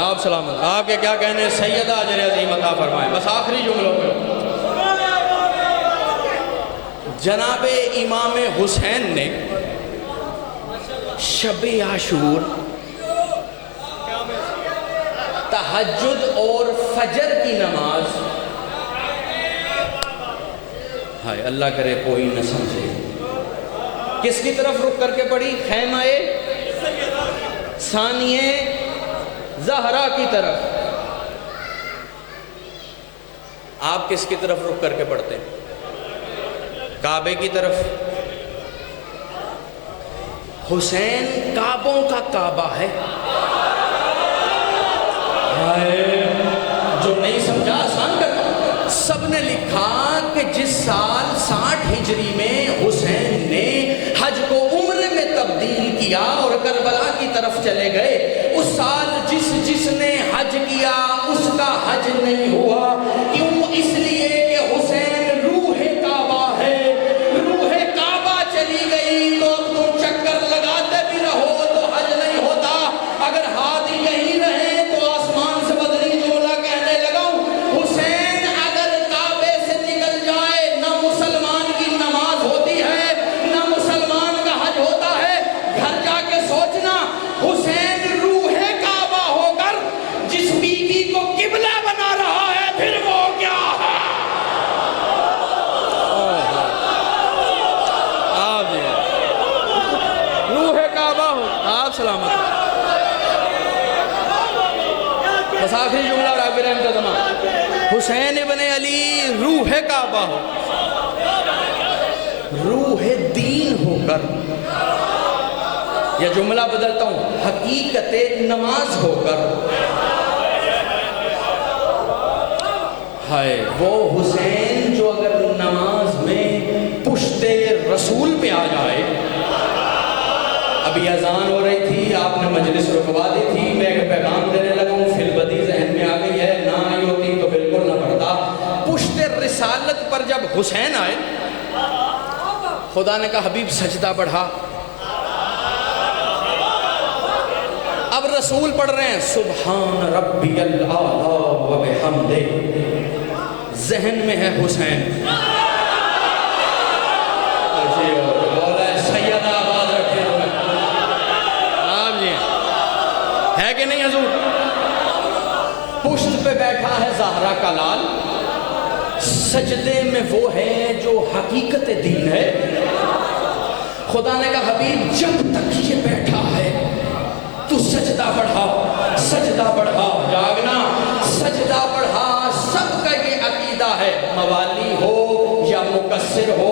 آپ سلامت، آپ کے کیا کہنے ہیں؟ سیدہ اجر عظیم عطا فرمائیں. بس آخری جملوں میں جناب امام حسین نے شب عاشور تہجد اور فجر کی نماز، ہائے اللہ کرے کوئی نہ سمجھے، کس کی طرف رخ کر کے پڑھی؟ خیمہ ثانیہ زہرا کی طرف. آپ کس کی طرف رخ کر کے پڑھتے ہیں؟ کعبے کی طرف. حسین کعبوں کا کعبہ ہے. جو نہیں سمجھا آسان کرنا. سب نے لکھا کہ جس سال 60 ہجری میں حسین نے حج کو عمرے میں تبدیل کیا اور کربلا کی طرف چلے گئے، اس سال جس نے حج کیا اس کا حج نہیں ہوا. کیوں؟ اس لیے کہ حسین روح کعبہ ہے. روح کعبہ چلی گئی تو تم چکر لگاتے بھی رہو تو حج نہیں ہوتا. اگر ہاتھ یہیں رہے تو آسمان سے بدلی جملہ کہنے لگاؤں. حسین اگر کعبے سے نکل جائے نہ مسلمان کی نماز ہوتی ہے نہ مسلمان کا حج ہوتا ہے. گھر جا کے سوچنا، حسین روح کعبہ ہو کر جس بیوی کو قبلہ بنا رہا ہے پھر وہ کیا ہے؟ آپ روح کعبہ ہو. آپ سلامت. بس آخری جملہ اور آخر انتظام. حسین ابن علی روح کعبہ ہو، روح دین ہو کر، یا جملہ بدلتا ہوں، حقیقت نماز ہو کر. ہائے وہ حسین جو اگر نماز میں پشت رسول پہ آ جائے. ابھی اذان ہو رہی تھی، آپ نے مجلس رکوا دی تھی، میں ایک پیغام دینے لگا ہوں، فی البدی ذہن میں آ گئی ہے، نہ آئی ہوتی تو بالکل نہ پڑھتا. پشت رسالت پر جب حسین آئے، خدا نے کہا حبیب سجدہ بڑھا. اب رسول پڑھ رہے ہیں سبحان ربی الاعلی و بحمدہ، ذہن میں ہے حسین. سیدہ آباد رکھے آپ جی ہے کہ نہیں حضور؟ پشت پہ بیٹھا ہے زہرا کا لال، سجدے میں وہ ہے جو حقیقت دین ہے. خدا نے کہا حبیب جب تک یہ بیٹھا ہے تو سجدہ بڑھا، سجدہ بڑھا. جاگنا، سجدہ بڑھا. سب کا یہ عقیدہ ہے، موالی ہو یا مقصر ہو،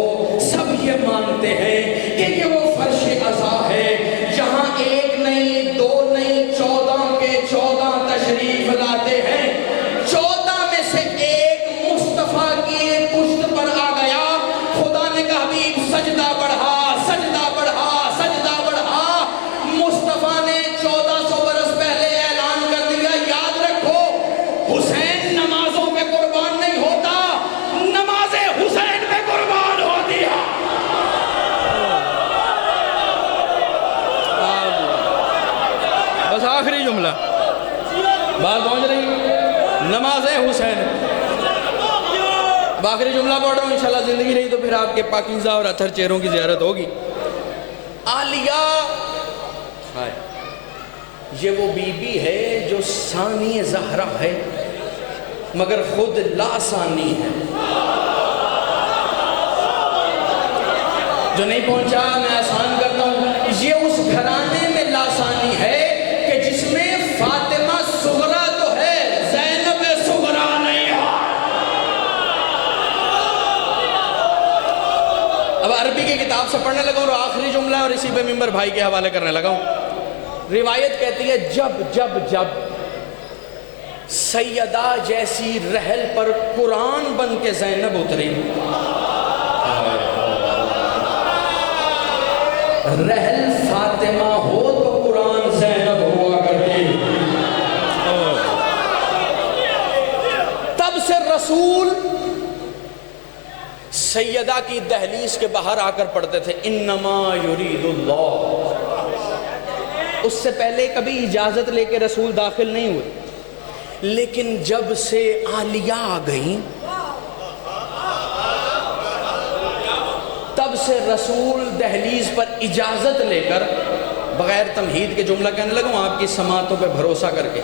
سب یہ مانتے ہیں کہ یہ وہ فرش عزا ہے جہاں ایک نہیں دو نہیں 14 کے 14 تشریف لاتے ہیں. 14 میں سے ایک مصطفیٰ کی پشت پر آ گیا. خدا نے کہا حبیب سجدہ بڑھا، سجدہ بڑھا، سجدہ بڑھا. مصطفیٰ نے 1400 برس پہلے اعلان کر دیا، یاد رکھو حسین نمازوں پہ قربان نہیں ہوتا، نماز حسین پہ قربان ہوتی ہے. بس آخری جملہ، بات پہنچ رہی، نماز حسین. آخری جملہ پڑھ رہا ہوں، انشاءاللہ زندگی رہی تو پھر آپ کے پاکیزہ اور اطہر چہروں کی زیارت ہوگی. عالیہ یہ وہ بی بی ہے جو ثانی زہرا ہے مگر خود لا ثانی ہے. جو نہیں پہنچا میں آسان کرتا ہوں، یہ اس گھرانے میں لا ثانی ہے کہ جس میں فاطمہ صغرا تو ہے، زینب صغرا نہیں ہے. اب عربی کی کتاب سے پڑھنے لگا ہوں اور آخری جملہ اور اسی پہ ممبر بھائی کے حوالے کرنے لگا ہوں. روایت کہتی ہے جب سیدہ جیسی رحل پر قرآن بن کے زینب اتری. رحل فاطمہ ہو تو قرآن زینب ہوا کرتی. تب سے رسول سیدہ کی دہلیز کے باہر آ کر پڑھتے تھے انما یرید اللہ. اس سے پہلے کبھی اجازت لے کے رسول داخل نہیں ہوئے، لیکن جب سے عالیہ آ گئیں تب سے رسول دہلیز پر اجازت لے کر بغیر تمہید کے جملہ کہنے لگا ہوں آپ کی سماعتوں پہ بھروسہ کر کے،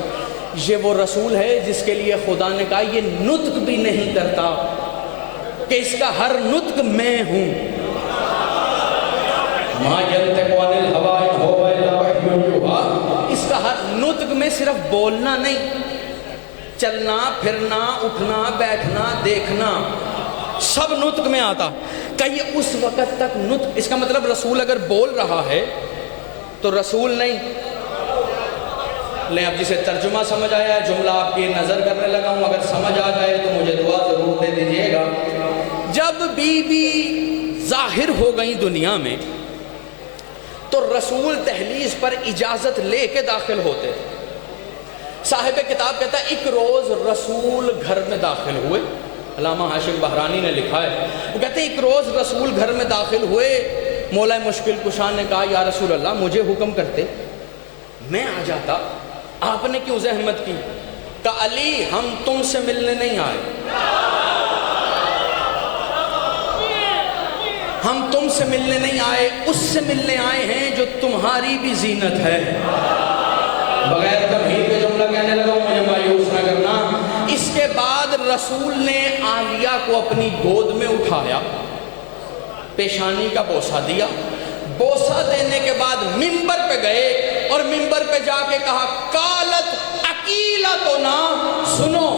یہ وہ رسول ہے جس کے لیے خدا نے کہا یہ نطق بھی نہیں کرتا کہ اس کا ہر نطق میں ہوں. ما ینطق عن الہوی ان ھو الا وحی یوحی. اس کا ہر نطق میں صرف بولنا نہیں، چلنا پھرنا اٹھنا بیٹھنا دیکھنا سب نطق میں آتا کہ یہ اس وقت تک نطق. اس کا مطلب رسول اگر بول رہا ہے تو رسول نہیں. لیں اب جسے ترجمہ سمجھ آیا ہے جملہ آپ کی نظر کرنے لگا ہوں، اگر سمجھ آ جائے تو مجھے دعا ضرور دے دیجئے گا. جب بی بی ظاہر ہو گئی دنیا میں تو رسول دہلیز پر اجازت لے کے داخل ہوتے تھے. صاحب کتاب کہتا ہے ایک روز رسول گھر میں داخل ہوئے. علامہ حاشم بحرانی نے لکھا ہے، وہ کہتے ہیں ایک روز رسول گھر میں داخل ہوئے، مولا مشکل کشا نے کہا یا رسول اللہ مجھے حکم کرتے میں آ جاتا، آپ نے کیوں زحمت کی؟ کہا علی ہم تم سے ملنے نہیں آئے، ہم تم سے ملنے نہیں آئے، اس سے ملنے آئے ہیں جو تمہاری بھی زینت ہے. بغیر تمہید کے جملہ کہنے لگا ہوں، مجھے مایوس نہ کرنا. اس کے بعد رسول نے عالیہ کو اپنی گود میں اٹھایا، پیشانی کا بوسہ دیا. بوسہ دینے کے بعد منبر پہ گئے اور منبر پہ جا کے کہا قالت عقیلتنا، سنو